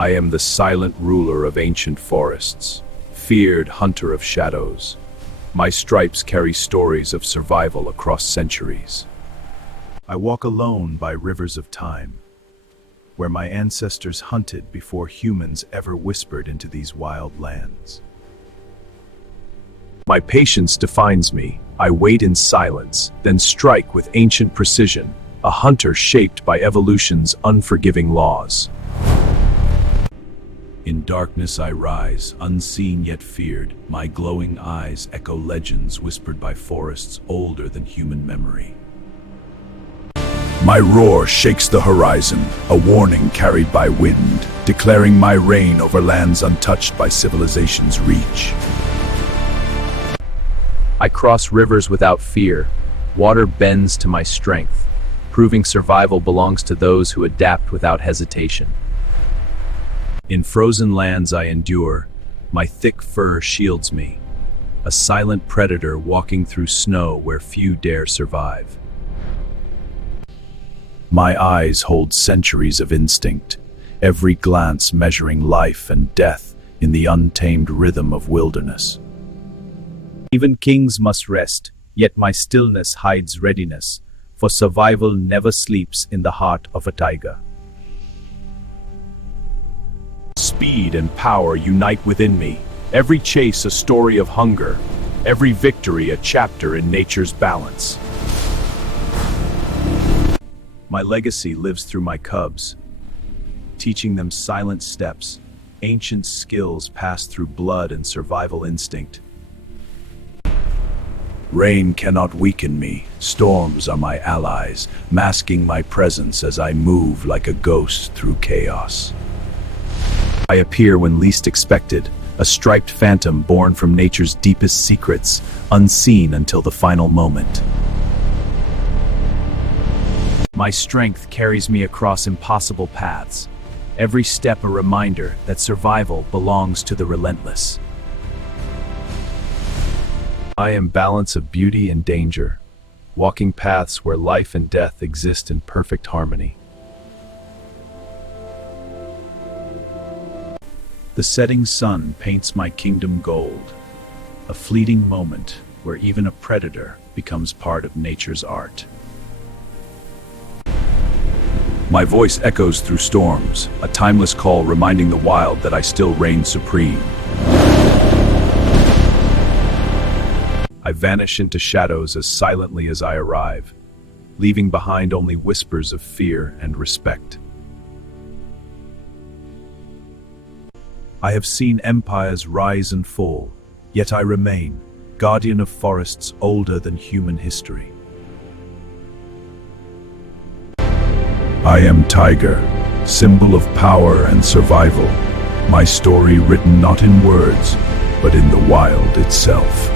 I am the silent ruler of ancient forests, feared hunter of shadows. My stripes carry stories of survival across centuries. I walk alone by rivers of time, where my ancestors hunted before humans ever whispered into these wild lands. My patience defines me. I wait in silence, then strike with ancient precision, a hunter shaped by evolution's unforgiving laws. In darkness I rise, unseen yet feared. My glowing eyes echo legends whispered by forests older than human memory. My roar shakes the horizon, a warning carried by wind, declaring my reign over lands untouched by civilization's reach. I cross rivers without fear. Water bends to my strength, proving survival belongs to those who adapt without hesitation. In frozen lands I endure. My thick fur shields me, a silent predator walking through snow where few dare survive. My eyes hold centuries of instinct, every glance measuring life and death in the untamed rhythm of wilderness. Even kings must rest, yet my stillness hides readiness, for survival never sleeps in the heart of a tiger. Speed and power unite within me, every chase a story of hunger, every victory a chapter in nature's balance. My legacy lives through my cubs, teaching them silent steps, ancient skills passed through blood and survival instinct. Rain cannot weaken me. Storms are my allies, masking my presence as I move like a ghost through chaos. I appear when least expected, a striped phantom born from nature's deepest secrets, unseen until the final moment. My strength carries me across impossible paths, every step a reminder that survival belongs to the relentless. I am balance of beauty and danger, walking paths where life and death exist in perfect harmony. The setting sun paints my kingdom gold, a fleeting moment where even a predator becomes part of nature's art. My voice echoes through storms, a timeless call reminding the wild that I still reign supreme. I vanish into shadows as silently as I arrive, leaving behind only whispers of fear and respect. I have seen empires rise and fall, yet I remain, guardian of forests older than human history. I am Tiger, symbol of power and survival, my story written not in words, but in the wild itself.